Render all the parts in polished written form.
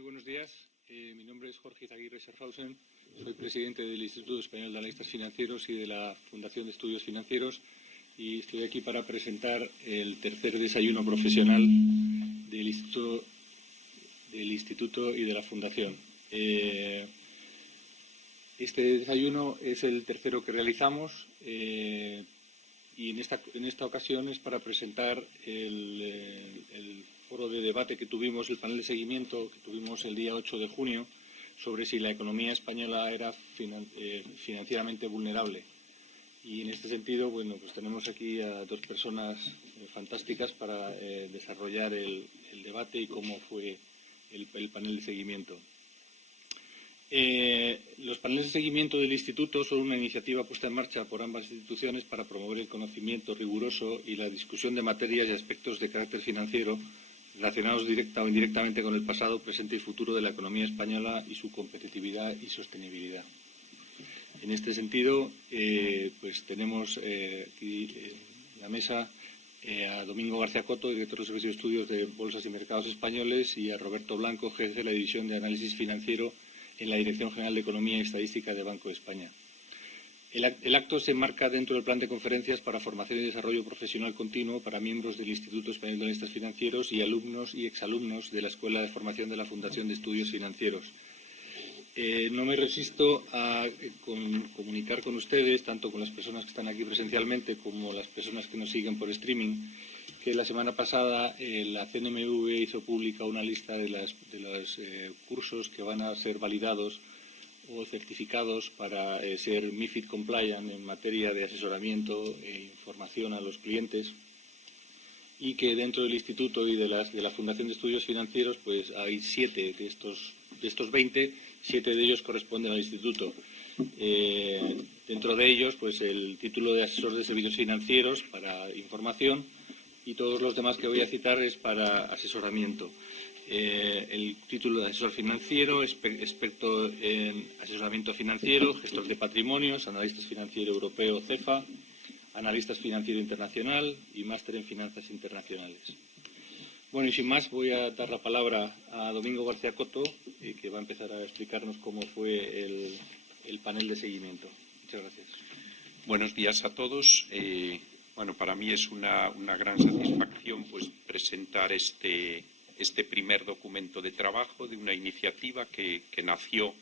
Muy buenos días. Mi nombre es Jorge Izaguirre Scherhausen. Soy presidente del Instituto Español de Analistas Financieros y de la Fundación de Estudios Financieros. Y estoy aquí para presentar el tercer desayuno profesional del Instituto y de la Fundación. Este desayuno es el tercero que realizamos y en esta ocasión es para presentar el foro de debate que tuvimos, el panel de seguimiento que tuvimos el día 8 de junio sobre si la economía española era financieramente vulnerable. Y en este sentido, bueno, pues tenemos aquí a dos personas fantásticas para desarrollar el debate y cómo fue el panel de seguimiento. Los paneles de seguimiento del Instituto son una iniciativa puesta en marcha por ambas instituciones para promover el conocimiento riguroso y la discusión de materias y aspectos de carácter financiero relacionados directa o indirectamente con el pasado, presente y futuro de la economía española y su competitividad y sostenibilidad. En este sentido, pues tenemos aquí en la mesa a Domingo García Coto, director del Servicio de Estudios de Bolsas y Mercados Españoles, y a Roberto Blanco, jefe de la División de Análisis Financiero en la Dirección General de Economía y Estadística de Banco de España. El acto se enmarca dentro del plan de conferencias para formación y desarrollo profesional continuo para miembros del Instituto Español de Analistas Financieros y alumnos y exalumnos de la Escuela de Formación de la Fundación de Estudios Financieros. No me resisto a comunicar con ustedes, tanto con las personas que están aquí presencialmente como las personas que nos siguen por streaming, que la semana pasada la CNMV hizo pública una lista de los cursos que van a ser validados o certificados para ser MiFID compliant en materia de asesoramiento e información a los clientes, y que dentro del Instituto y de la Fundación de Estudios Financieros pues hay 7 de estos 20, 7 de ellos corresponden al Instituto. Dentro de ellos pues el título de asesor de servicios financieros para información, y todos los demás que voy a citar es para asesoramiento. El título de asesor financiero, experto en asesoramiento financiero, gestor de patrimonios, analista financiero europeo CEFA, analista financiero internacional y máster en finanzas internacionales. Bueno, y sin más voy a dar la palabra a Domingo García Coto, que va a empezar a explicarnos cómo fue el panel de seguimiento. Muchas gracias. Buenos días a todos. Bueno, para mí es una gran satisfacción pues presentar este primer documento de trabajo de una iniciativa que nació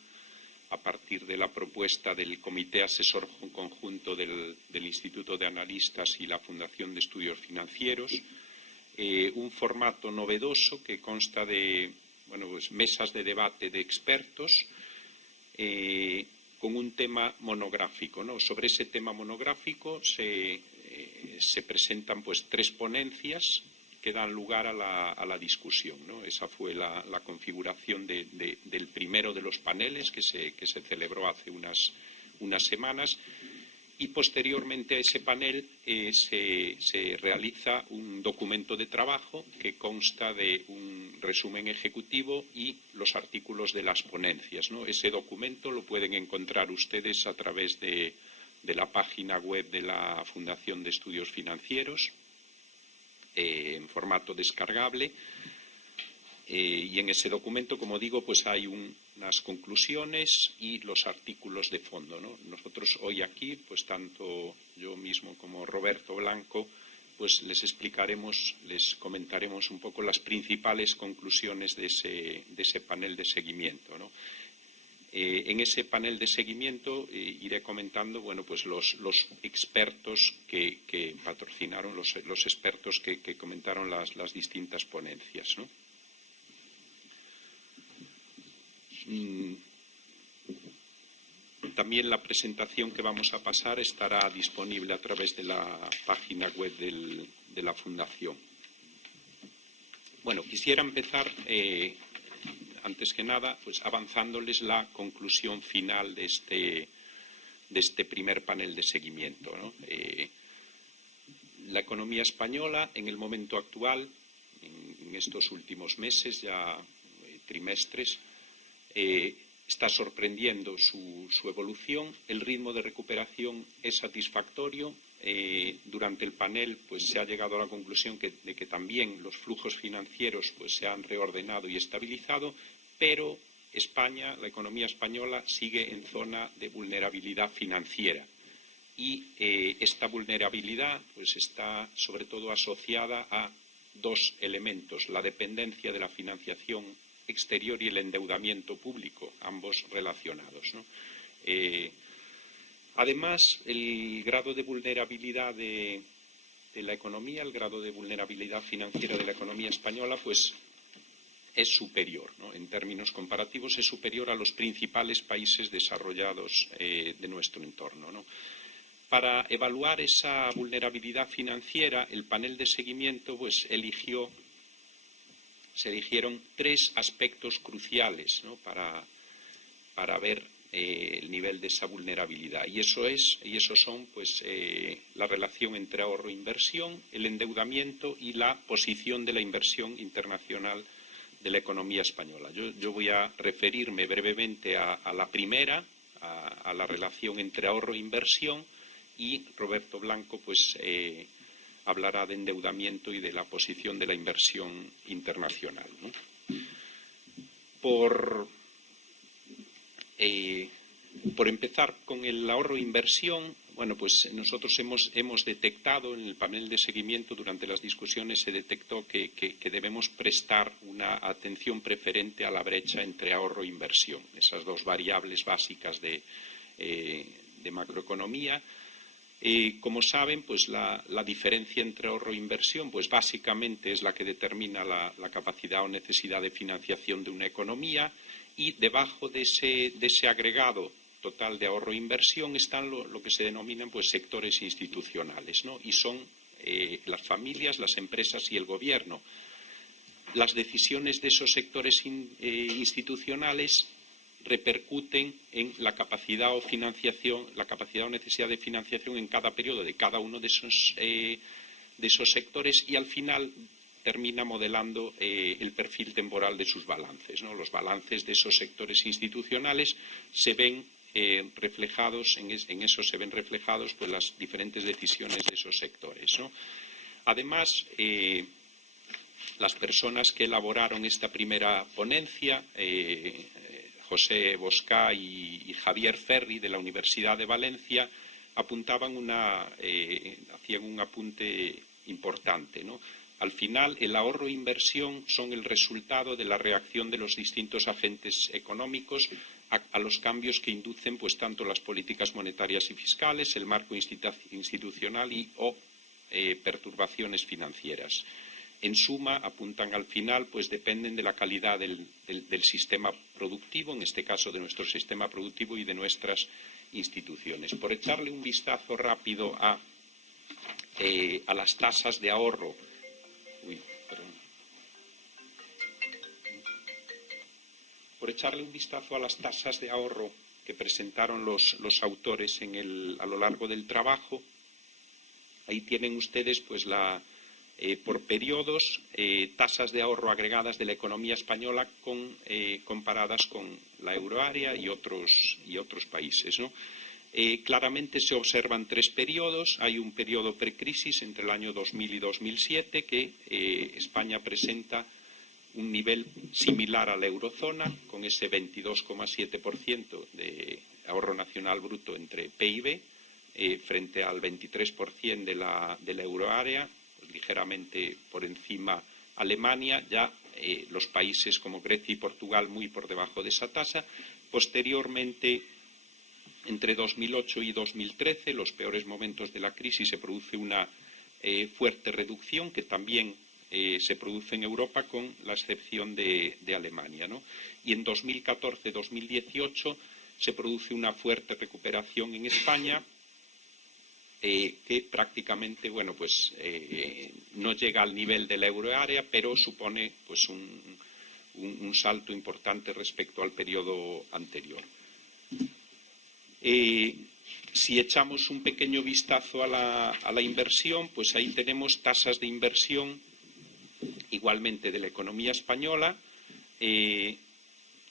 a partir de la propuesta del Comité Asesor Conjunto del Instituto de Analistas y la Fundación de Estudios Financieros. Un formato novedoso que consta de pues mesas de debate de expertos con un tema monográfico, ¿no? Sobre ese tema monográfico se presentan pues 3 ponencias que dan lugar a la discusión, ¿no? Esa fue la configuración del primero de los paneles que se celebró hace unas semanas, y posteriormente a ese panel se realiza un documento de trabajo que consta de un resumen ejecutivo y los artículos de las ponencias, ¿no? Ese documento lo pueden encontrar ustedes a través de la página web de la Fundación de Estudios Financieros, en formato descargable, y en ese documento, como digo, pues hay unas conclusiones y los artículos de fondo, ¿no? Nosotros hoy aquí, pues tanto yo mismo como Roberto Blanco, pues les comentaremos un poco las principales conclusiones de ese panel de seguimiento, ¿no? En ese panel de seguimiento iré comentando pues los expertos que patrocinaron, los expertos que comentaron las distintas ponencias, ¿no? También la presentación que vamos a pasar estará disponible a través de la página web de la Fundación. Bueno, quisiera empezar antes que nada, pues avanzándoles la conclusión final de este primer panel de seguimiento, ¿no? La economía española, en el momento actual, en estos últimos meses, ya trimestres, está sorprendiendo su evolución. El ritmo de recuperación es satisfactorio. Durante el panel pues se ha llegado a la conclusión de que también los flujos financieros pues se han reordenado y estabilizado, pero España, la economía española, sigue en zona de vulnerabilidad financiera. Y esta vulnerabilidad pues, está sobre todo asociada a dos elementos: la dependencia de la financiación exterior y el endeudamiento público, ambos relacionados, ¿no? Además, el grado de vulnerabilidad de la economía, el grado de vulnerabilidad financiera de la economía española, pues es superior, ¿no? En términos comparativos, es superior a los principales países desarrollados de nuestro entorno, ¿no? Para evaluar esa vulnerabilidad financiera, el panel de seguimiento pues, se eligieron tres aspectos cruciales, ¿no? para ver el nivel de esa vulnerabilidad. Y esos son pues, la relación entre ahorro e inversión, el endeudamiento y la posición de la inversión internacional de la economía española. Yo voy a referirme brevemente a la primera, a la relación entre ahorro e inversión, y Roberto Blanco pues, hablará de endeudamiento y de la posición de la inversión internacional, ¿no? Por empezar con el ahorro e inversión, bueno, pues nosotros hemos detectado en el panel de seguimiento, durante las discusiones se detectó que debemos prestar una atención preferente a la brecha entre ahorro e inversión, esas dos variables básicas de macroeconomía. Como saben, pues la diferencia entre ahorro e inversión, pues básicamente es la que determina la capacidad o necesidad de financiación de una economía, y debajo de ese agregado total de ahorro e inversión están lo que se denominan pues sectores institucionales, ¿no? Y son las familias, las empresas y el gobierno. Las decisiones de esos sectores institucionales repercuten en la capacidad o financiación, la capacidad o necesidad de financiación en cada periodo de cada uno de esos sectores, y al final termina modelando el perfil temporal de sus balances, ¿no? Los balances de esos sectores institucionales se ven reflejados, en eso se ven reflejados pues, las diferentes decisiones de esos sectores, ¿no? Además, las personas que elaboraron esta primera ponencia, José Boscá y Javier Ferri, de la Universidad de Valencia, hacían un apunte importante, ¿no? Al final, el ahorro e inversión son el resultado de la reacción de los distintos agentes económicos a los cambios que inducen pues, tanto las políticas monetarias y fiscales, el marco institucional o perturbaciones financieras. En suma, apuntan al final, pues dependen de la calidad del sistema productivo, en este caso de nuestro sistema productivo y de nuestras instituciones. Por echarle un vistazo rápido a las tasas de ahorro. Por echarle un vistazo a las tasas de ahorro que presentaron los autores a lo largo del trabajo, ahí tienen ustedes pues por periodos, tasas de ahorro agregadas de la economía española comparadas con la euroárea y otros países, ¿no? Claramente se observan tres periodos. Hay un periodo precrisis entre el año 2000 y 2007 que España presenta un nivel similar a la eurozona, con ese 22,7% de ahorro nacional bruto entre PIB, frente al 23% de la euroárea, pues ligeramente por encima Alemania, ya los países como Grecia y Portugal muy por debajo de esa tasa. Posteriormente, entre 2008 y 2013, los peores momentos de la crisis, se produce una fuerte reducción que también se produce en Europa, con la excepción de Alemania, ¿no? Y en 2014-2018 se produce una fuerte recuperación en España, que prácticamente, bueno, pues no llega al nivel de la euroárea, pero supone pues un salto importante respecto al periodo anterior. Si echamos un pequeño vistazo a la inversión, pues ahí tenemos tasas de inversión igualmente de la economía española.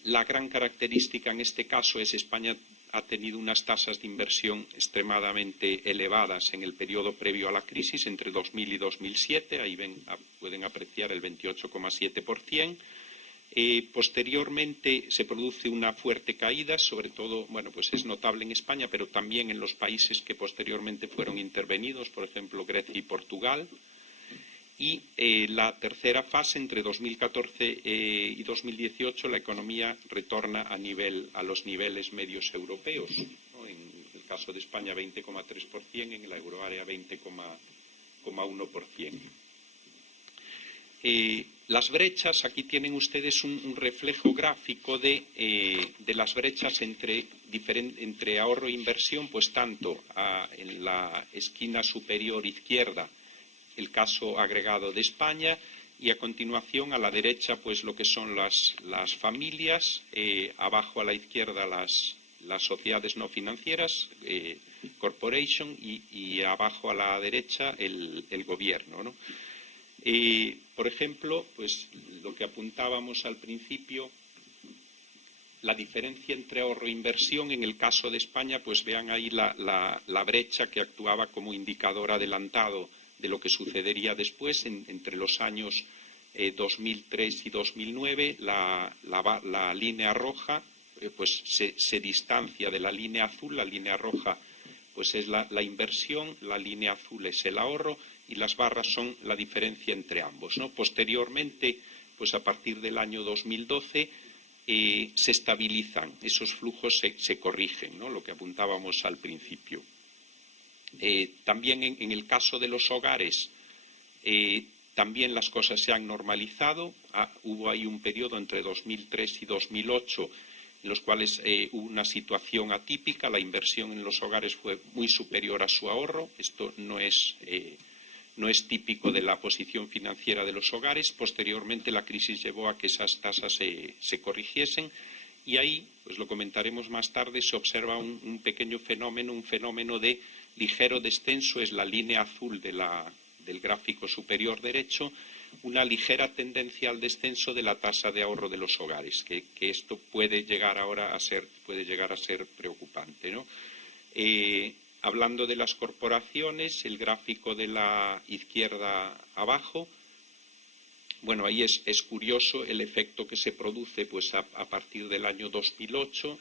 La gran característica en este caso es que España ha tenido unas tasas de inversión extremadamente elevadas en el periodo previo a la crisis, entre 2000 y 2007. Ahí pueden apreciar el 28,7%. Posteriormente se produce una fuerte caída, sobre todo, bueno, pues es notable en España, pero también en los países que posteriormente fueron intervenidos, por ejemplo, Grecia y Portugal. Y la tercera fase, entre 2014 y 2018, la economía retorna a los niveles medios europeos, ¿no? En el caso de España 20,3%, en la euroárea 20,1%. Las brechas, aquí tienen ustedes un reflejo gráfico de las brechas entre ahorro e inversión, pues tanto en la esquina superior izquierda el caso agregado de España y a continuación a la derecha pues lo que son las familias, abajo a la izquierda las sociedades no financieras, corporation, y abajo a la derecha el gobierno, ¿no? Por ejemplo, pues lo que apuntábamos al principio, la diferencia entre ahorro e inversión en el caso de España, pues vean ahí la brecha que actuaba como indicador adelantado de lo que sucedería después entre los años 2003 y 2009. La línea roja pues se distancia de la línea azul. La línea roja pues es la inversión, la línea azul es el ahorro y las barras son la diferencia entre ambos, ¿no? Posteriormente, pues a partir del año 2012 se estabilizan, esos flujos se corrigen, ¿no? Lo que apuntábamos al principio. También en el caso de los hogares, también las cosas se han normalizado. Hubo ahí un periodo entre 2003 y 2008 en los cuales hubo una situación atípica. La inversión en los hogares fue muy superior a su ahorro. Esto no es típico de la posición financiera de los hogares. Posteriormente, la crisis llevó a que esas tasas se corrigiesen y ahí, pues lo comentaremos más tarde, se observa un pequeño fenómeno, un fenómeno de ligero descenso, es la línea azul del gráfico superior derecho, una ligera tendencia al descenso de la tasa de ahorro de los hogares, que esto puede llegar a ser preocupante, ¿no? Hablando de las corporaciones, el gráfico de la izquierda abajo, bueno, ahí es curioso el efecto que se produce pues a partir del año 2008.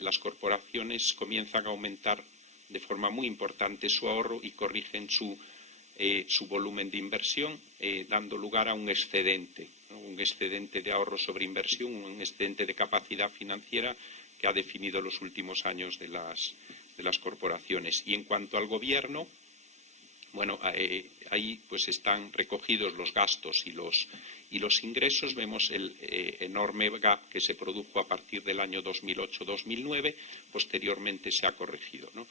Las corporaciones comienzan a aumentar de forma muy importante su ahorro y corrigen su volumen de inversión, dando lugar a un excedente, ¿no? Un excedente de ahorro sobre inversión, un excedente de capacidad financiera que ha definido los últimos años de las corporaciones. Y en cuanto al gobierno, bueno, ahí pues están recogidos los gastos y los ingresos. Vemos el enorme gap que se produjo a partir del año 2008-2009, posteriormente se ha corregido, ¿no?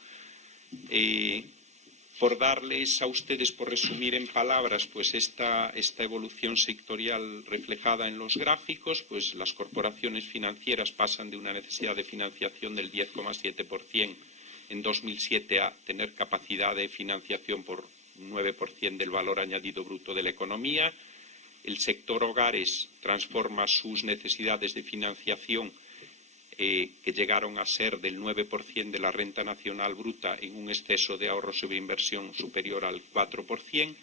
Por darles a ustedes, por resumir en palabras, pues esta evolución sectorial reflejada en los gráficos, pues las corporaciones financieras pasan de una necesidad de financiación del 10,7% en 2007 a tener capacidad de financiación por 9% del valor añadido bruto de la economía. El sector hogares transforma sus necesidades de financiación que llegaron a ser del 9% de la renta nacional bruta en un exceso de ahorro sobre inversión superior al 4%,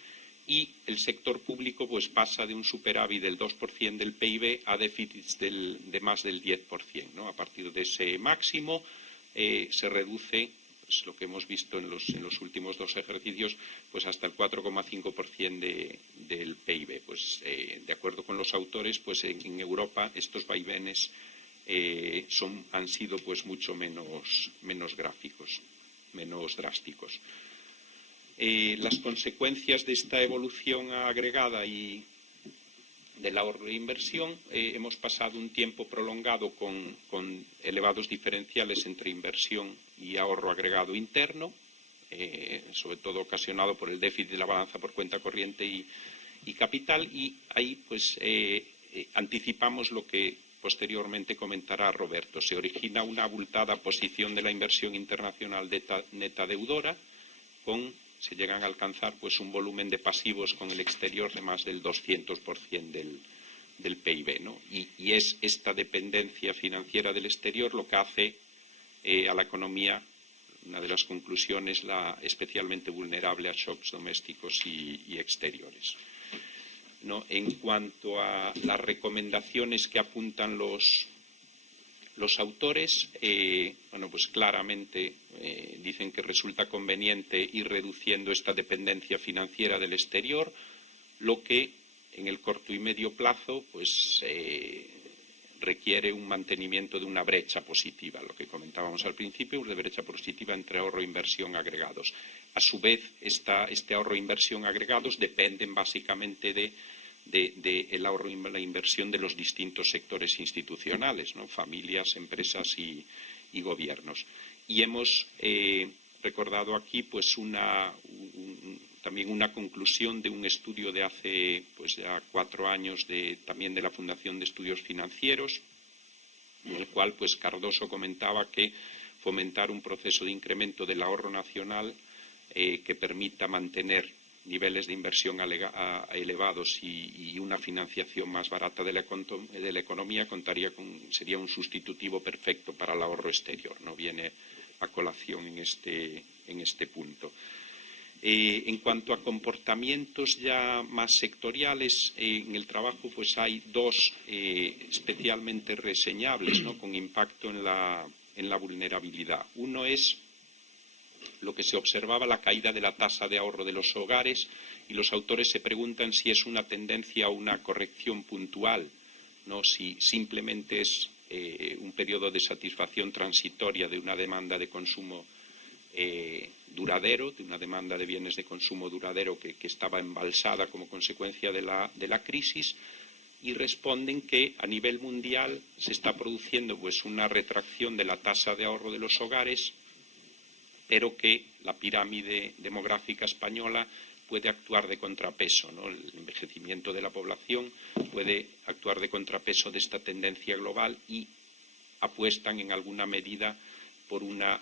y el sector público pues pasa de un superávit del 2% del PIB a déficits de más del 10%, ¿no? A partir de ese máximo se reduce, pues, lo que hemos visto en los últimos dos ejercicios, pues hasta el 4,5% del PIB. Pues de acuerdo con los autores, pues en Europa estos vaivenes han sido pues mucho menos gráficos, menos drásticos. Las consecuencias de esta evolución agregada y del ahorro e inversión, hemos pasado un tiempo prolongado con elevados diferenciales entre inversión y ahorro agregado interno, sobre todo ocasionado por el déficit de la balanza por cuenta corriente y capital, y ahí pues anticipamos lo que posteriormente comentará Roberto. Se origina una abultada posición de la inversión internacional neta deudora, se llegan a alcanzar pues un volumen de pasivos con el exterior de más del 200% del PIB, ¿no? Y es esta dependencia financiera del exterior lo que hace a la economía, una de las conclusiones, especialmente vulnerable a shocks domésticos y exteriores. ¿no? En cuanto a las recomendaciones que apuntan los autores, bueno, pues claramente dicen que resulta conveniente ir reduciendo esta dependencia financiera del exterior, lo que en el corto y medio plazo pues requiere un mantenimiento de una brecha positiva, lo que comentábamos al principio, una brecha positiva entre ahorro e inversión agregados. A su vez, este ahorro e inversión agregados dependen básicamente del ahorro y la inversión de los distintos sectores institucionales, ¿no? Familias, empresas y gobiernos. Y hemos recordado aquí pues también una conclusión de un estudio de hace pues ya 4 años también de la Fundación de Estudios Financieros, en el cual pues Cardoso comentaba que fomentar un proceso de incremento del ahorro nacional que permita mantener niveles de inversión elevados y una financiación más barata de la economía sería un sustitutivo perfecto para el ahorro exterior, ¿no? Viene a colación en este punto. En cuanto a comportamientos ya más sectoriales, en el trabajo pues hay 2 especialmente reseñables, ¿no? Con impacto en la vulnerabilidad. Uno es lo que se observaba, la caída de la tasa de ahorro de los hogares, y los autores se preguntan si es una tendencia o una corrección puntual, ¿no? Si simplemente es un periodo de satisfacción transitoria de una demanda de consumo duradero, de una demanda de bienes de consumo duradero que estaba embalsada como consecuencia de la crisis, y responden que a nivel mundial se está produciendo pues una retracción de la tasa de ahorro de los hogares, pero que la pirámide demográfica española puede actuar de contrapeso, ¿no? El envejecimiento de la población puede actuar de contrapeso de esta tendencia global, y apuestan en alguna medida por una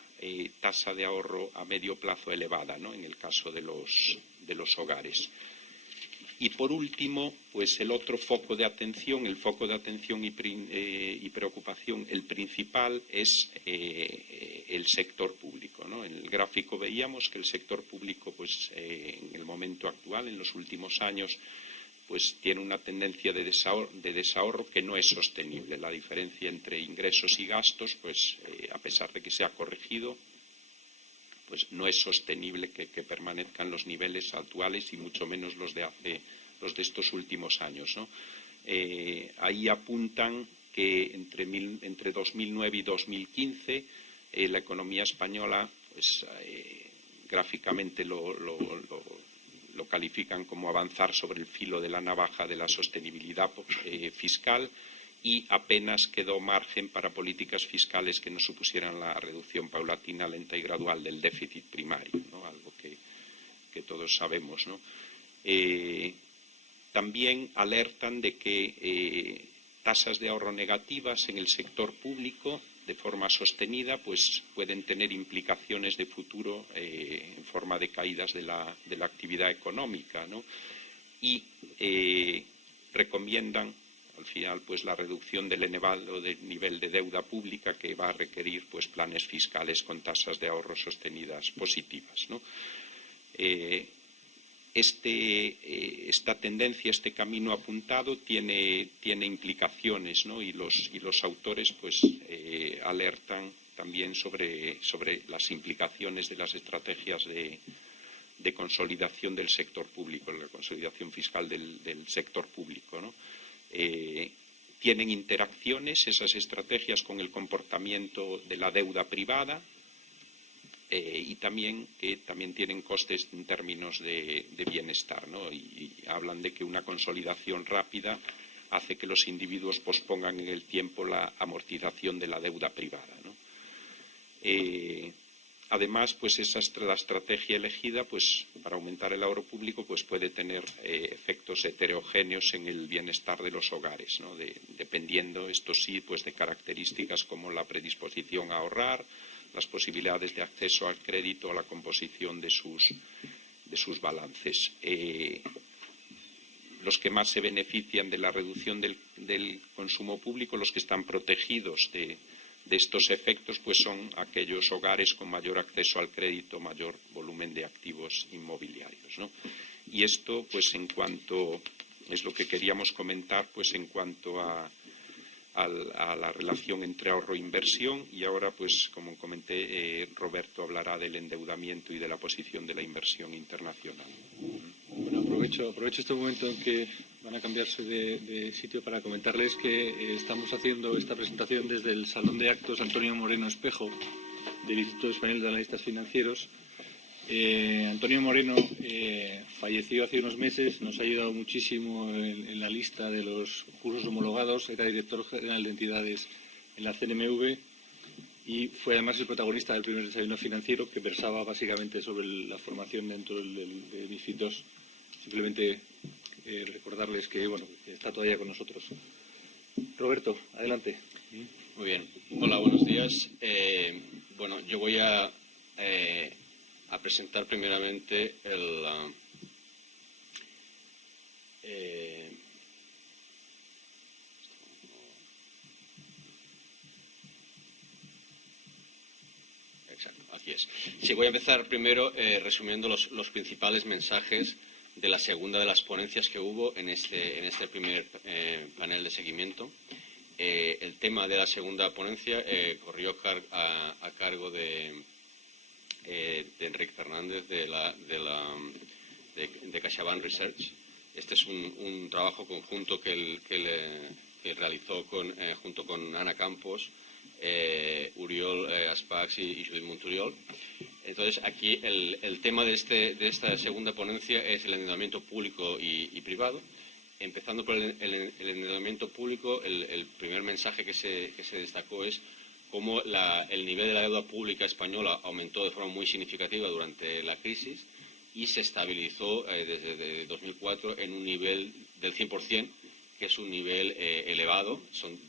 tasa de ahorro a medio plazo elevada, ¿no? En el caso de los hogares. Y por último, pues el otro foco de atención, y preocupación, el principal es el sector público, ¿no? En el gráfico veíamos que el sector público, pues en el momento actual, en los últimos años, pues tiene una tendencia de desahorro que no es sostenible. La diferencia entre ingresos y gastos, pues a pesar de que se ha corregido, pues no es sostenible que permanezcan los niveles actuales, y mucho menos los de estos últimos años, ¿no? Ahí apuntan que entre 2009 y 2015 la economía española, pues gráficamente lo califican como avanzar sobre el filo de la navaja de la sostenibilidad fiscal, y apenas quedó margen para políticas fiscales que no supusieran la reducción paulatina, lenta y gradual del déficit primario, ¿no? Algo que todos sabemos, ¿no? También alertan de que tasas de ahorro negativas en el sector público de forma sostenida pues pueden tener implicaciones de futuro en forma de caídas de la actividad económica, ¿no? Y recomiendan al final pues la reducción del elevado nivel de deuda pública, que va a requerir pues planes fiscales con tasas de ahorro sostenidas positivas, ¿no? Esta tendencia, este camino apuntado tiene implicaciones, ¿no? Y los autores pues alertan también sobre las implicaciones de las estrategias de consolidación del sector público, la consolidación fiscal del sector público, ¿no? Tienen interacciones esas estrategias con el comportamiento de la deuda privada, y también tienen costes en términos de bienestar, ¿no? Y hablan de que una consolidación rápida hace que los individuos pospongan en el tiempo la amortización de la deuda privada, ¿no? Además, pues la estrategia elegida pues para aumentar el ahorro público pues puede tener efectos heterogéneos en el bienestar de los hogares, ¿no? Dependiendo, esto sí, pues de características como la predisposición a ahorrar, las posibilidades de acceso al crédito, a la composición de sus balances. Los que más se benefician de la reducción del consumo público, los que están protegidos de estos efectos, pues son aquellos hogares con mayor acceso al crédito, mayor volumen de activos inmobiliarios, ¿no? Y esto, pues en cuanto es lo que queríamos comentar pues en cuanto a la relación entre ahorro e inversión, y ahora, pues como comenté, Roberto hablará del endeudamiento y de la posición de la inversión internacional. Bueno, aprovecho este momento en que van a cambiarse de sitio para comentarles que estamos haciendo esta presentación desde el Salón de Actos Antonio Moreno Espejo del Instituto Español de Analistas Financieros. Antonio Moreno falleció hace unos meses, nos ha ayudado muchísimo en la lista de los cursos homologados, era director general de entidades en la CNMV y fue además el protagonista del primer desayuno financiero, que versaba básicamente sobre la formación dentro de MiFID II. Simplemente recordarles que, bueno, que está todavía con nosotros. Roberto, adelante. Muy bien. Hola, buenos días. Bueno, yo voy a presentar primeramente Exacto, aquí es. Sí, voy a empezar primero resumiendo los principales mensajes de la segunda de las ponencias que hubo en este primer panel de seguimiento. El tema de la segunda ponencia corrió a cargo de Enrique Fernández de CaixaBank Research. Este es un trabajo conjunto que realizó junto con Ana Campos, Uriol Aspacs y Judith Monturiol. Entonces, aquí el tema de esta segunda ponencia es el endeudamiento público y privado. Empezando por el endeudamiento público, el primer mensaje que se destacó es cómo el nivel de la deuda pública española aumentó de forma muy significativa durante la crisis y se estabilizó desde 2004 en un nivel del 100%, que es un nivel elevado.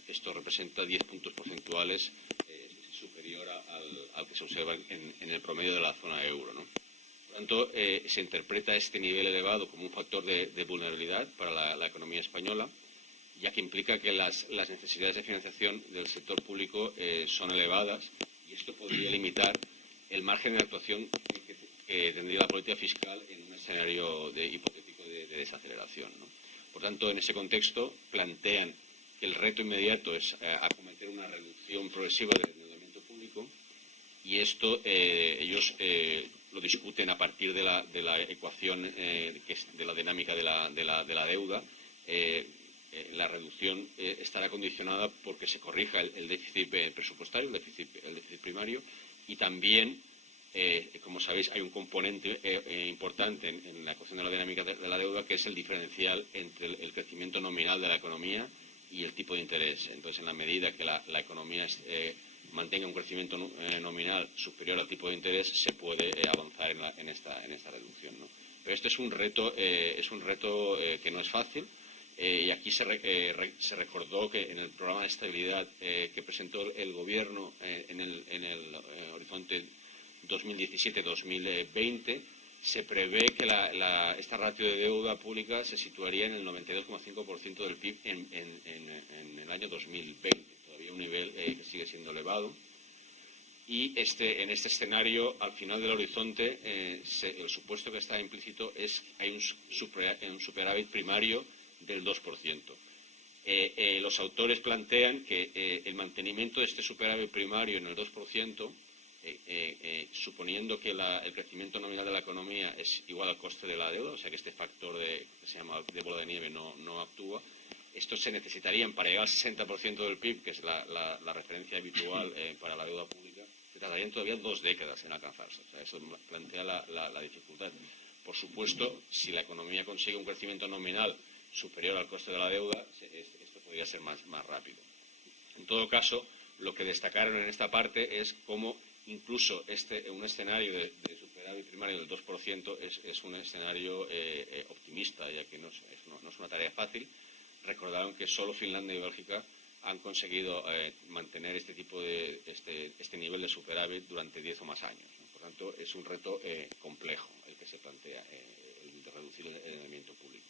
Esto representa 10 puntos porcentuales superior al que se observa en el promedio de la zona euro, ¿no? Por tanto, se interpreta este nivel elevado como un factor de vulnerabilidad para la economía española, ya que implica que las necesidades de financiación del sector público son elevadas, y esto podría limitar el margen de actuación que tendría la política fiscal en un escenario hipotético de desaceleración, ¿no? Por tanto, en ese contexto, plantean que el reto inmediato es acometer una reducción progresiva del endeudamiento público, y esto ellos lo discuten a partir de la ecuación de la dinámica de la deuda. La reducción estará condicionada porque se corrija el déficit presupuestario, el déficit primario, y también, como sabéis, hay un componente importante en la ecuación de la dinámica de la deuda, que es el diferencial entre el crecimiento nominal de la economía y el tipo de interés. Entonces, en la medida que la economía mantenga un crecimiento nominal superior al tipo de interés, se puede avanzar en esta reducción, ¿no? Pero este es un reto que no es fácil. Y aquí se recordó que en el programa de estabilidad que presentó el Gobierno en el horizonte 2017-2020, se prevé que esta ratio de deuda pública se situaría en el 92,5% del PIB en el año 2020. Todavía un nivel que sigue siendo elevado. Y en este escenario, al final del horizonte, el supuesto que está implícito es que hay un superávit primario del 2%. Los autores plantean que el mantenimiento de este superávit primario en el 2%, suponiendo que el crecimiento nominal de la economía es igual al coste de la deuda, o sea que este factor que se llama de bola de nieve no actúa, esto se necesitarían para llegar al 60% del PIB, que es la referencia habitual para la deuda pública, se tardarían todavía 2 décadas en alcanzarse. O sea, eso plantea la dificultad. Por supuesto, si la economía consigue un crecimiento nominal superior al coste de la deuda, esto podría ser más rápido. En todo caso, lo que destacaron en esta parte es cómo incluso un escenario de superávit primario del 2% es un escenario optimista, ya que no es una tarea fácil. Recordaron que solo Finlandia y Bélgica han conseguido mantener este nivel de superávit durante 10 o más años, ¿no? Por tanto, es un reto complejo el que se plantea, el de reducir el endeudamiento público.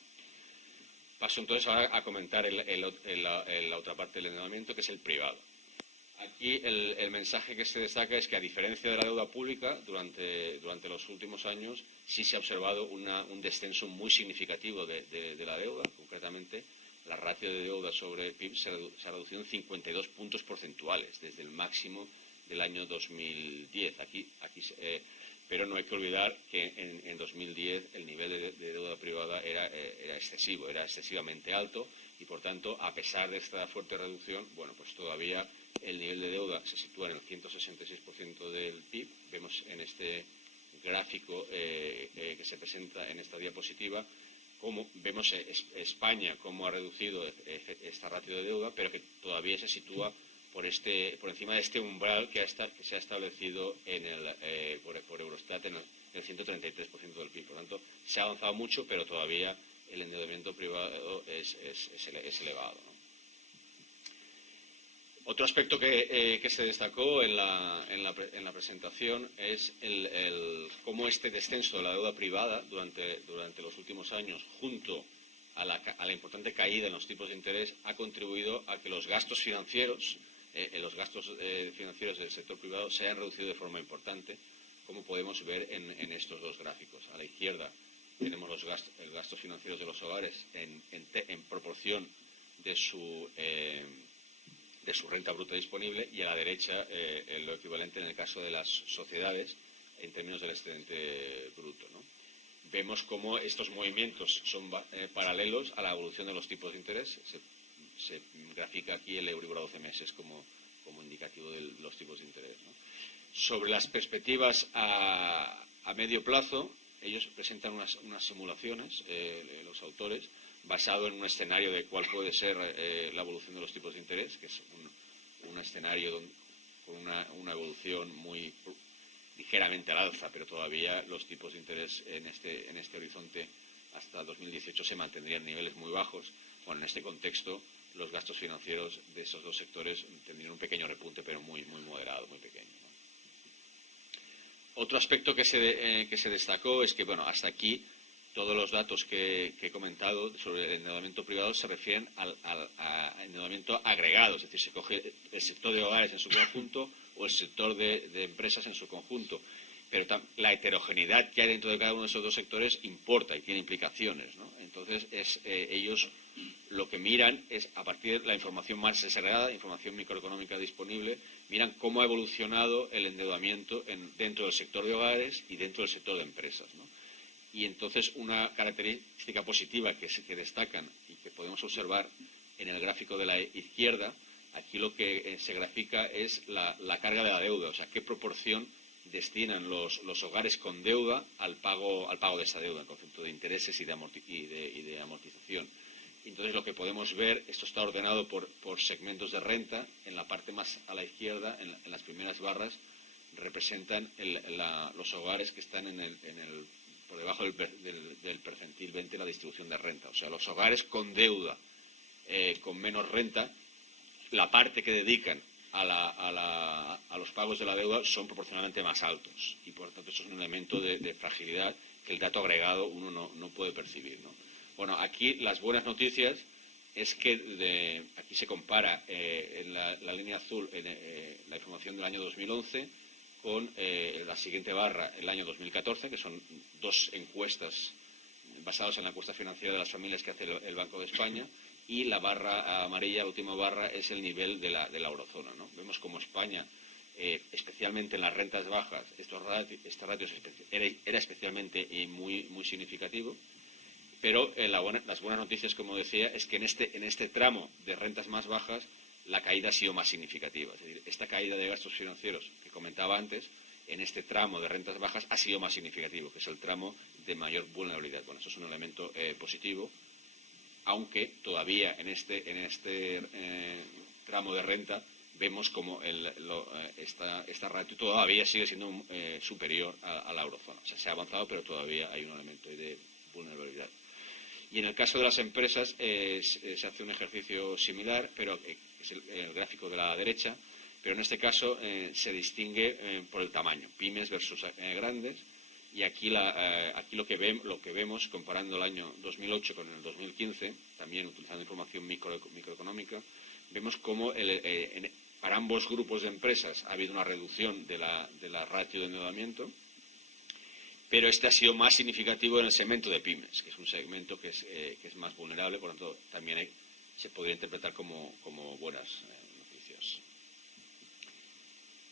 Paso entonces ahora a comentar la otra parte del endeudamiento, que es el privado. Aquí el mensaje que se destaca es que, a diferencia de la deuda pública, durante los últimos años sí se ha observado un descenso muy significativo de la deuda. Concretamente, la ratio de deuda sobre el PIB se ha reducido en 52 puntos porcentuales desde el máximo del año 2010. Pero no hay que olvidar que en 2010 el nivel de deuda privada era excesivo, era excesivamente alto y, por tanto, a pesar de esta fuerte reducción, bueno, pues todavía el nivel de deuda se sitúa en el 166% del PIB. Vemos en este gráfico que se presenta en esta diapositiva cómo vemos España cómo ha reducido esta ratio de deuda, pero que todavía se sitúa por encima de este umbral que se ha establecido por Eurostat en el 133% del PIB. Por tanto, se ha avanzado mucho, pero todavía el endeudamiento privado es elevado, ¿no? Otro aspecto que se destacó en la presentación es cómo este descenso de la deuda privada durante los últimos años, junto a la importante caída en los tipos de interés, ha contribuido a que los gastos financieros del sector privado se hayan reducido de forma importante, como podemos ver en estos dos gráficos. A la izquierda tenemos los gastos financieros de los hogares en proporción de su renta bruta disponible, y a la derecha lo equivalente en el caso de las sociedades en términos del excedente bruto, ¿no? Vemos cómo estos movimientos son paralelos a la evolución de los tipos de interés. Se grafica aquí el Euribor a 12 meses como indicativo de los tipos de interés, ¿no? Sobre las perspectivas a medio plazo, ellos presentan unas simulaciones, los autores, basado en un escenario de cuál puede ser la evolución de los tipos de interés, que es un escenario con una evolución muy ligeramente al alza, pero todavía los tipos de interés en este horizonte hasta 2018 se mantendrían en niveles muy bajos. Bueno, en este contexto, los gastos financieros de esos dos sectores tendrían un pequeño repunte, pero muy moderado, muy pequeño, ¿no? Otro aspecto que se destacó es que, bueno, hasta aquí todos los datos que he comentado sobre el endeudamiento privado se refieren a endeudamiento agregado, es decir, se coge el sector de hogares en su conjunto o el sector de empresas en su conjunto. Pero la heterogeneidad que hay dentro de cada uno de esos dos sectores importa y tiene implicaciones, ¿no? Entonces, ellos lo que miran es, a partir de la información más desagregada, información microeconómica disponible, miran cómo ha evolucionado el endeudamiento dentro del sector de hogares y dentro del sector de empresas, ¿no? Y entonces una característica positiva que destacan y que podemos observar en el gráfico de la izquierda, aquí lo que se grafica es la carga de la deuda, o sea, qué proporción destinan los hogares con deuda al pago de esa deuda, en concepto de intereses y de amortización. Entonces, lo que podemos ver, esto está ordenado por segmentos de renta. En la parte más a la izquierda, en las primeras barras, representan los hogares que están por debajo del percentil 20 la distribución de renta. O sea, los hogares con deuda, con menos renta, la parte que dedican a los pagos de la deuda son proporcionalmente más altos. Y, por tanto, eso es un elemento de fragilidad que el dato agregado uno no puede percibir, ¿no? Bueno, aquí las buenas noticias es que aquí se compara en la línea azul la información del año 2011 con la siguiente barra, el año 2014, que son dos encuestas basadas en la encuesta financiera de las familias que hace el Banco de España, y la barra amarilla, la última barra, es el nivel de la eurozona, ¿no? Vemos como España, especialmente en las rentas bajas, este ratio era especialmente y muy significativo. Pero las buenas noticias, como decía, es que en este tramo de rentas más bajas la caída ha sido más significativa. Es decir, esta caída de gastos financieros que comentaba antes, en este tramo de rentas bajas ha sido más significativo, que es el tramo de mayor vulnerabilidad. Bueno, eso es un elemento positivo, aunque todavía en este tramo de renta vemos como esta ratio todavía sigue siendo superior a la eurozona. O sea, se ha avanzado, pero todavía hay un elemento de vulnerabilidad. Y en el caso de las empresas se hace un ejercicio similar, pero es el gráfico de la derecha, pero en este caso se distingue por el tamaño, pymes versus grandes, y aquí lo que vemos, comparando el año 2008 con el 2015, también utilizando información microeconómica, vemos cómo para ambos grupos de empresas ha habido una reducción de la ratio de endeudamiento, pero este ha sido más significativo en el segmento de pymes, que es un segmento que es más vulnerable, por lo tanto también se podría interpretar como buenas noticias.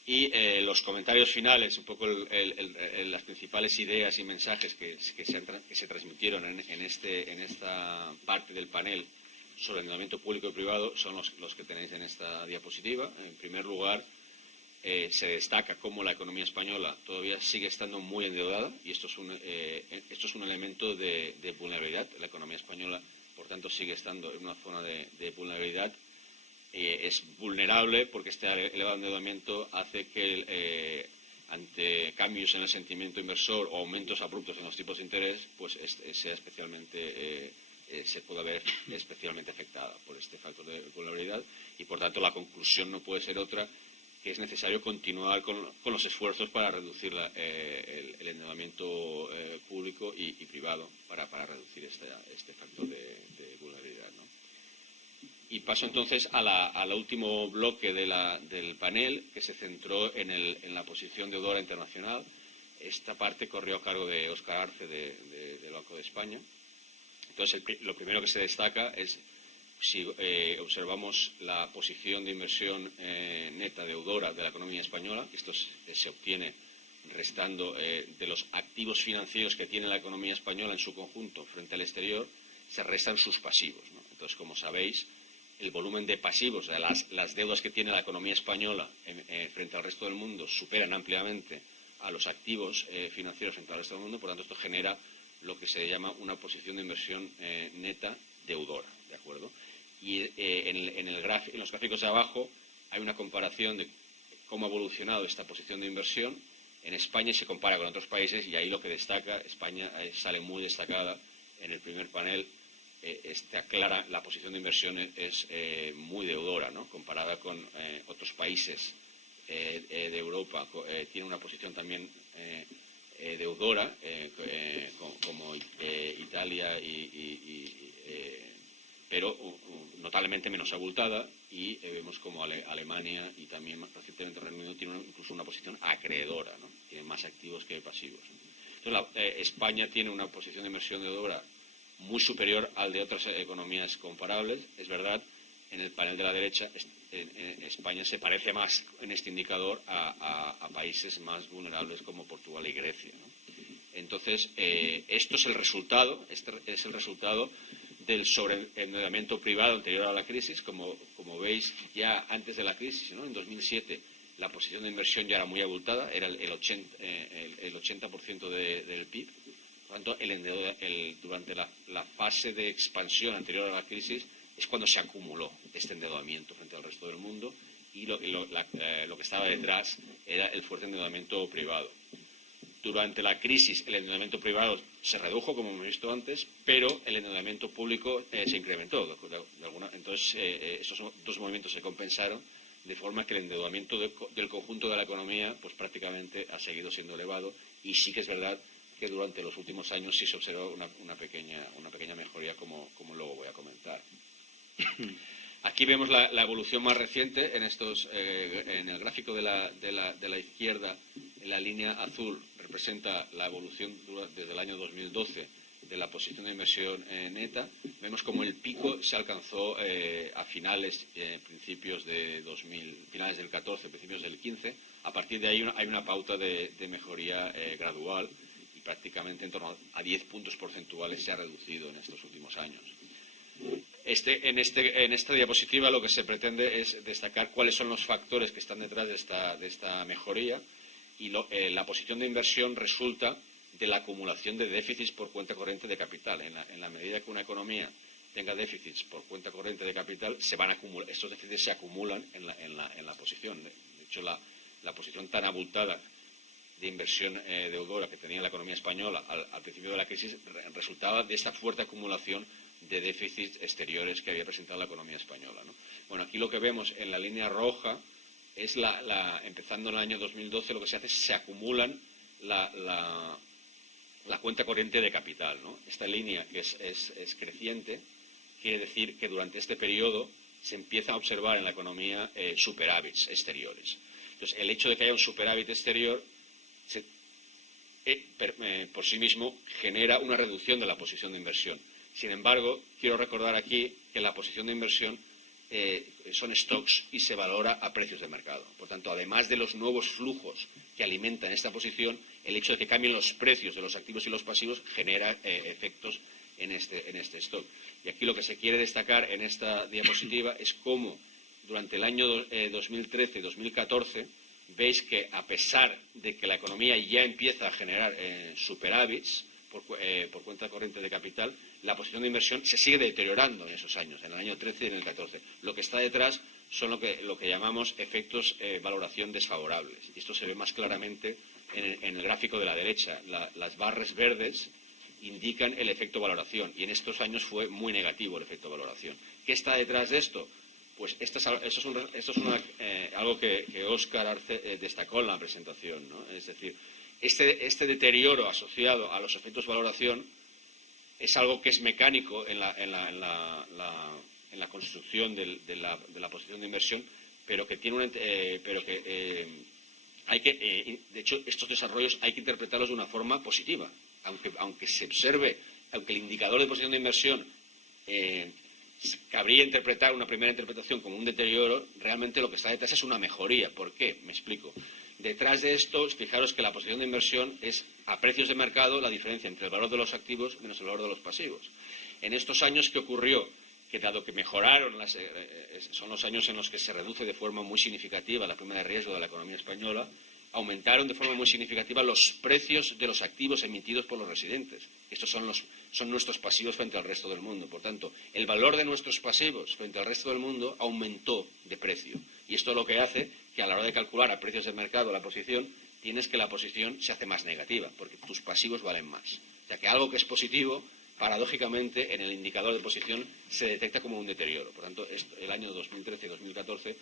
Y los comentarios finales, un poco las principales ideas y mensajes que se transmitieron en esta parte del panel sobre el endeudamiento público y privado son los que tenéis en esta diapositiva. En primer lugar, se destaca cómo la economía española todavía sigue estando muy endeudada y esto es un elemento de vulnerabilidad. La economía española, por tanto, sigue estando en una zona de vulnerabilidad. Es vulnerable porque este elevado endeudamiento hace que ante cambios en el sentimiento inversor o aumentos abruptos en los tipos de interés, pues se puede ver especialmente afectada por este factor de vulnerabilidad y, por tanto, la conclusión no puede ser otra que es necesario continuar con los esfuerzos para reducir el endeudamiento público y privado para reducir este factor de vulnerabilidad, ¿no? Y paso entonces al último bloque del panel, que se centró en la posición deudora internacional. Esta parte corrió a cargo de Óscar Arce, del Banco de España. Entonces, lo primero que se destaca es, si observamos la posición de inversión neta deudora de la economía española, esto se obtiene restando de los activos financieros que tiene la economía española en su conjunto frente al exterior, se restan sus pasivos, ¿no? Entonces, como sabéis, el volumen de pasivos, las deudas que tiene la economía española frente al resto del mundo superan ampliamente a los activos financieros frente al resto del mundo, por tanto esto genera lo que se llama una posición de inversión neta deudora, ¿de acuerdo? Y en los gráficos de abajo hay una comparación de cómo ha evolucionado esta posición de inversión en España y se compara con otros países, y ahí lo que destaca, España sale muy destacada en el primer panel. Está clara, la posición de inversión es muy deudora, ¿no? Comparada con otros países de Europa, tiene una posición también deudora, como Italia, pero notablemente menos abultada, y vemos como Alemania y también más recientemente Reino Unido tienen incluso una posición acreedora, ¿no? Tienen más activos que pasivos. Entonces, España tiene una posición de inversión deudora muy superior al de otras economías comparables. Es verdad, en el panel de la derecha, España se parece más en este indicador a países más vulnerables como Portugal y Grecia, ¿no? Entonces, esto es el resultado del sobreendeudamiento privado anterior a la crisis. Como veis, ya antes de la crisis, ¿no? En 2007, la posición de inversión ya era muy abultada, era el 80% del PIB. Por lo tanto, durante la fase de expansión anterior a la crisis es cuando se acumuló este endeudamiento frente al resto del mundo, y lo que estaba detrás era el fuerte endeudamiento privado. Durante la crisis el endeudamiento privado se redujo, como hemos visto antes, pero el endeudamiento público se incrementó. Entonces, esos dos movimientos se compensaron, de forma que el endeudamiento del conjunto de la economía pues prácticamente ha seguido siendo elevado, y sí que es verdad que durante los últimos años sí se observó una pequeña mejoría, como luego voy a comentar. Aquí vemos la evolución más reciente en el gráfico de la izquierda. En la línea azul representa la evolución desde el año 2012 de la posición de inversión neta. Vemos como el pico se alcanzó a principios de 2000, finales del 14, principios del 15. A partir de ahí hay una pauta de mejoría gradual, y prácticamente en torno a 10 puntos porcentuales se ha reducido en estos últimos años. En esta diapositiva lo que se pretende es destacar cuáles son los factores que están detrás de esta mejoría, y la posición de inversión resulta de la acumulación de déficits por cuenta corriente de capital. En la medida que una economía tenga déficits por cuenta corriente de capital, estos déficits se acumulan en la posición. De hecho, la posición tan abultada de inversión deudora que tenía la economía española al principio de la crisis resultaba de esta fuerte acumulación de déficits exteriores que había presentado la economía española, ¿no? Bueno, aquí lo que vemos en la línea roja es empezando en el año 2012, lo que se hace es se acumulan la cuenta corriente de capital, ¿no? Esta línea, que es creciente, quiere decir que durante este periodo se empieza a observar en la economía superávits exteriores. Entonces, el hecho de que haya un superávit exterior por sí mismo genera una reducción de la posición de inversión. Sin embargo, quiero recordar aquí que la posición de inversión son stocks y se valora a precios de mercado. Por tanto, además de los nuevos flujos que alimentan esta posición, el hecho de que cambien los precios de los activos y los pasivos genera efectos en este stock. Y aquí lo que se quiere destacar en esta diapositiva es cómo durante el año 2013 y 2014 veis que, a pesar de que la economía ya empieza a generar superávits por cuenta corriente de capital, la posición de inversión se sigue deteriorando en esos años, en el año 13 y en el 14. Lo que está detrás son lo que llamamos efectos valoración desfavorables. Y esto se ve más claramente en el gráfico de la derecha. Las barras verdes indican el efecto valoración, y en estos años fue muy negativo el efecto valoración. ¿Qué está detrás de esto? Pues esto es algo que Óscar Arce destacó en la presentación, ¿no? Es decir, este deterioro asociado a los efectos valoración es algo que es mecánico en la construcción de la posición de inversión, pero que tiene de hecho, estos desarrollos hay que interpretarlos de una forma positiva, aunque se observe, aunque el indicador de posición de inversión cabría interpretar una primera interpretación como un deterioro, realmente lo que está detrás es una mejoría. ¿Por qué? Me explico. Detrás de esto, fijaros que la posición de inversión es, a precios de mercado, la diferencia entre el valor de los activos menos el valor de los pasivos. En estos años, ¿qué ocurrió? Que dado que mejoraron, son los años en los que se reduce de forma muy significativa la prima de riesgo de la economía española, aumentaron de forma muy significativa los precios de los activos emitidos por los residentes. Estos son nuestros pasivos frente al resto del mundo. Por tanto, el valor de nuestros pasivos frente al resto del mundo aumentó de precio. Y esto lo que hace que a la hora de calcular a precios de mercado la posición, tienes que la posición se hace más negativa, porque tus pasivos valen más. O sea que algo que es positivo, paradójicamente, en el indicador de posición se detecta como un deterioro. Por tanto, el año 2013 y 2014,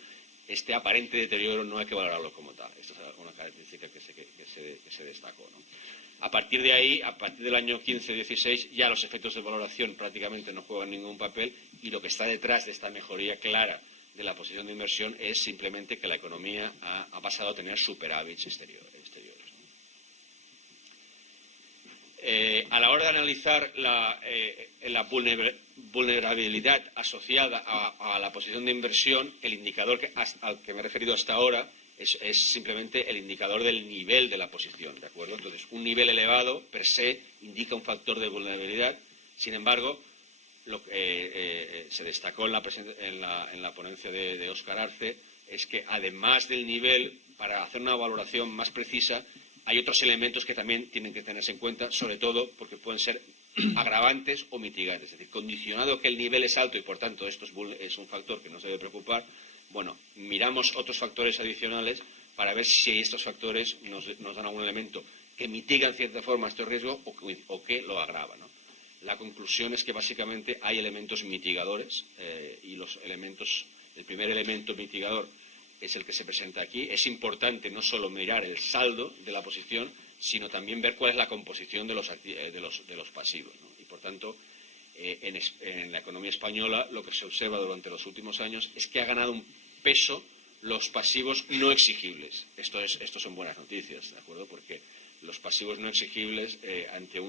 este aparente deterioro no hay que valorarlo como tal. Esta es una característica que se destacó, ¿no? A partir de ahí, a partir del año 15-16, ya los efectos de valoración prácticamente no juegan ningún papel, y lo que está detrás de esta mejoría clara de la posición de inversión es simplemente que la economía ha pasado a tener superávits exteriores. A la hora de analizar la vulnerabilidad asociada a la posición de inversión, el indicador al que me he referido hasta ahora es simplemente el indicador del nivel de la posición, ¿de acuerdo? Entonces, un nivel elevado, per se, indica un factor de vulnerabilidad. Sin embargo, lo que se destacó en la ponencia de Óscar Arce es que, además del nivel, para hacer una valoración más precisa, hay otros elementos que también tienen que tenerse en cuenta, sobre todo porque pueden ser agravantes o mitigantes. Es decir, condicionado que el nivel es alto y, por tanto, esto es un factor que nos debe preocupar, bueno, miramos otros factores adicionales para ver si estos factores nos dan algún elemento que mitiga en cierta forma este riesgo o que lo agrava, ¿no? La conclusión es que, básicamente, hay elementos mitigadores y el primer elemento mitigador es el que se presenta aquí. Es importante no solo mirar el saldo de la posición, sino también ver cuál es la composición de los pasivos, ¿no? Y, por tanto, en la economía española lo que se observa durante los últimos años es que ha ganado un peso los pasivos no exigibles. Esto son buenas noticias, ¿de acuerdo? Porque los pasivos no exigibles, ante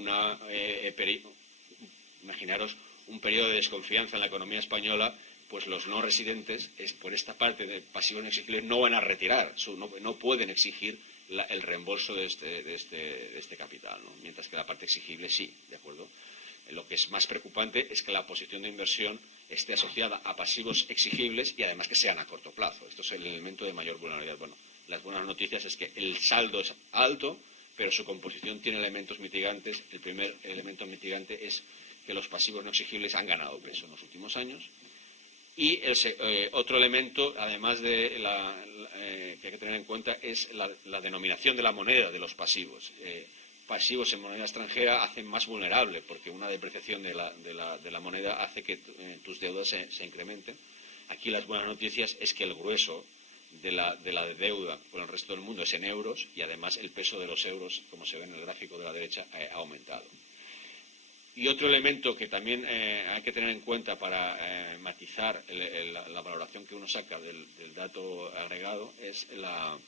imaginaros un periodo de desconfianza en la economía española, pues los no residentes, por esta parte de pasivos no exigibles, no van a retirar, no pueden exigir el reembolso de este capital, ¿no? Mientras que la parte exigible sí, ¿de acuerdo? Lo que es más preocupante es que la posición de inversión esté asociada a pasivos exigibles y, además, que sean a corto plazo. Esto es el elemento de mayor vulnerabilidad. Bueno, las buenas noticias es que el saldo es alto, pero su composición tiene elementos mitigantes. El primer elemento mitigante es que los pasivos no exigibles han ganado peso en los últimos años. Y otro elemento, además de que hay que tener en cuenta, es la denominación de la moneda de los pasivos. Pasivos en moneda extranjera hacen más vulnerable, porque una depreciación de la moneda hace que tus deudas se incrementen. Aquí las buenas noticias es que el grueso de la deuda con el resto del mundo es en euros, y además el peso de los euros, como se ve en el gráfico de la derecha, ha aumentado. Y otro elemento que también hay que tener en cuenta para matizar la valoración que uno saca del dato agregado es la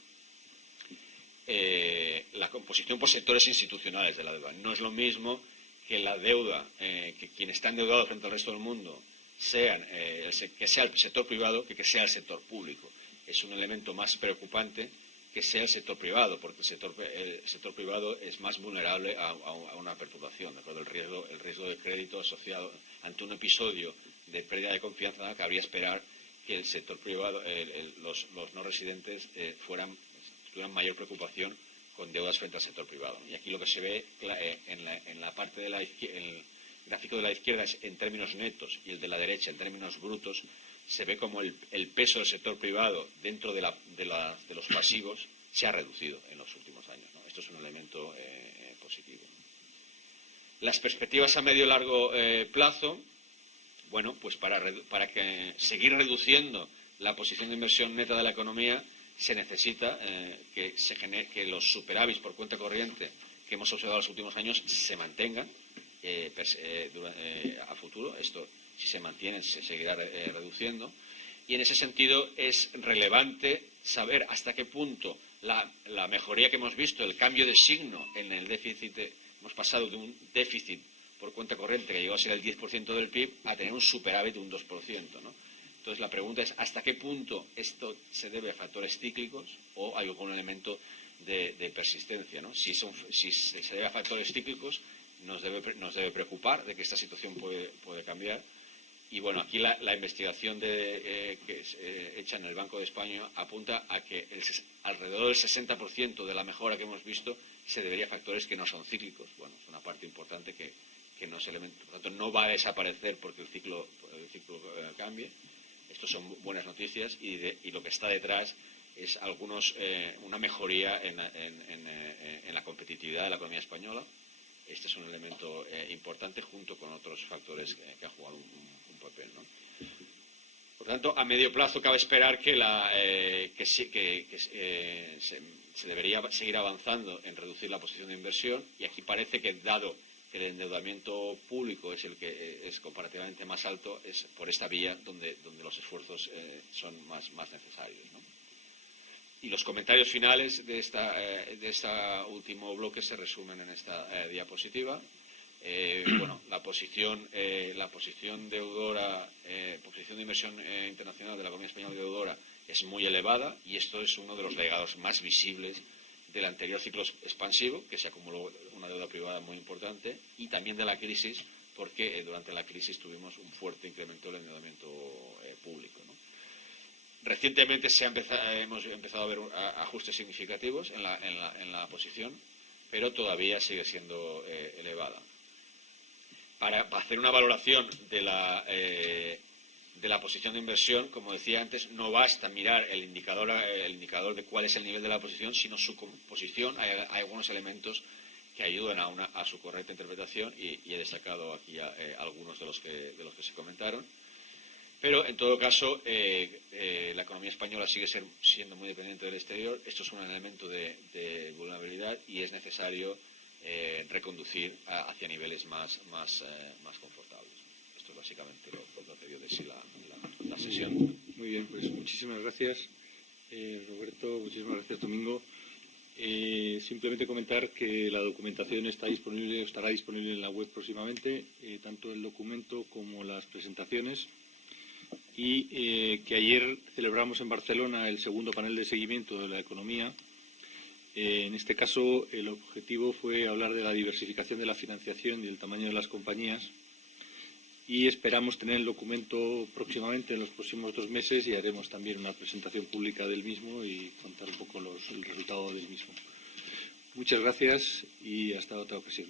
composición por sectores institucionales de la deuda. No es lo mismo que la deuda, que quien está endeudado frente al resto del mundo que sea el sector privado que sea el sector público. Es un elemento más preocupante que sea el sector privado, porque el sector privado es más vulnerable a una perturbación, ¿de acuerdo? El riesgo de crédito asociado ante un episodio de pérdida de confianza, cabría esperar que el sector privado, los no residentes, tuvieran mayor preocupación con deudas frente al sector privado. Y aquí lo que se ve en la parte de el gráfico de la izquierda es en términos netos y el de la derecha en términos brutos. Se ve como el peso del sector privado dentro de los pasivos se ha reducido en los últimos años, ¿no? Esto es un elemento positivo. Las perspectivas a medio y largo plazo, bueno, pues para seguir reduciendo la posición de inversión neta de la economía se necesita que los superávits por cuenta corriente que hemos observado en los últimos años se mantengan a futuro. Esto, si se mantienen, se seguirá reduciendo. Y en ese sentido es relevante saber hasta qué punto la mejoría que hemos visto, el cambio de signo en el déficit, hemos pasado de un déficit por cuenta corriente que llegó a ser el 10% del PIB a tener un superávit de un 2%, ¿no? Entonces la pregunta es hasta qué punto esto se debe a factores cíclicos o hay algún elemento de persistencia, ¿no? Si se debe a factores cíclicos, nos debe preocupar de que esta situación puede cambiar. Y bueno, aquí la investigación que es hecha en el Banco de España apunta a que alrededor del 60% de la mejora que hemos visto se debería a factores que no son cíclicos. Bueno, es una parte importante que no es elemento. Por lo tanto, no va a desaparecer porque el ciclo cambie. Estos son buenas noticias y lo que está detrás es una mejoría en la competitividad de la economía española. Este es un elemento importante junto con otros factores que han jugado un papel, ¿no? Por tanto, a medio plazo cabe esperar que se debería seguir avanzando en reducir la posición de inversión y aquí parece que, dado que el endeudamiento público es el que es comparativamente más alto, es por esta vía donde los esfuerzos son más necesarios, ¿no? Y los comentarios finales de este último bloque se resumen en esta diapositiva. Bueno, la posición deudora, posición de inversión internacional de la economía española deudora es muy elevada y esto es uno de los legados más visibles del anterior ciclo expansivo, que se acumuló una deuda privada muy importante, y también de la crisis, porque durante la crisis tuvimos un fuerte incremento del endeudamiento público, ¿no? Recientemente hemos empezado a ver ajustes significativos en la posición, pero todavía sigue siendo elevada. Para hacer una valoración de la posición de inversión, como decía antes, no basta mirar el indicador de cuál es el nivel de la posición, sino su composición. Hay algunos elementos que ayudan a su correcta interpretación y he destacado aquí algunos de los que se comentaron. Pero, en todo caso, la economía española sigue siendo muy dependiente del exterior. Esto es un elemento de vulnerabilidad y es necesario reconducir hacia niveles más confortables. Esto es básicamente lo que dio de sí la sesión. Muy bien, pues muchísimas gracias, Roberto. Muchísimas gracias, Domingo. Simplemente comentar que la documentación estará disponible en la web próximamente, tanto el documento como las presentaciones. Y que ayer celebramos en Barcelona el segundo panel de seguimiento de la economía. En este caso, el objetivo fue hablar de la diversificación de la financiación y del tamaño de las compañías. Y esperamos tener el documento próximamente, en los próximos 2 meses, y haremos también una presentación pública del mismo y contar un poco el resultado del mismo. Muchas gracias y hasta otra ocasión.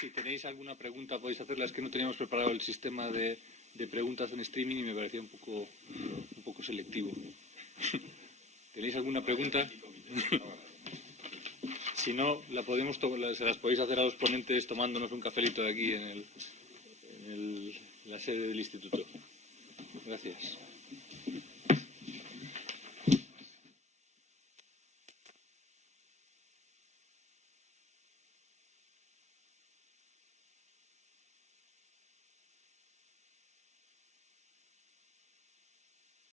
Si tenéis alguna pregunta podéis hacerla. Es que no teníamos preparado el sistema de preguntas en streaming y me parecía un poco selectivo. ¿Tenéis alguna pregunta? Si no, se las podéis hacer a los ponentes tomándonos un cafelito de aquí en la sede del instituto. Gracias.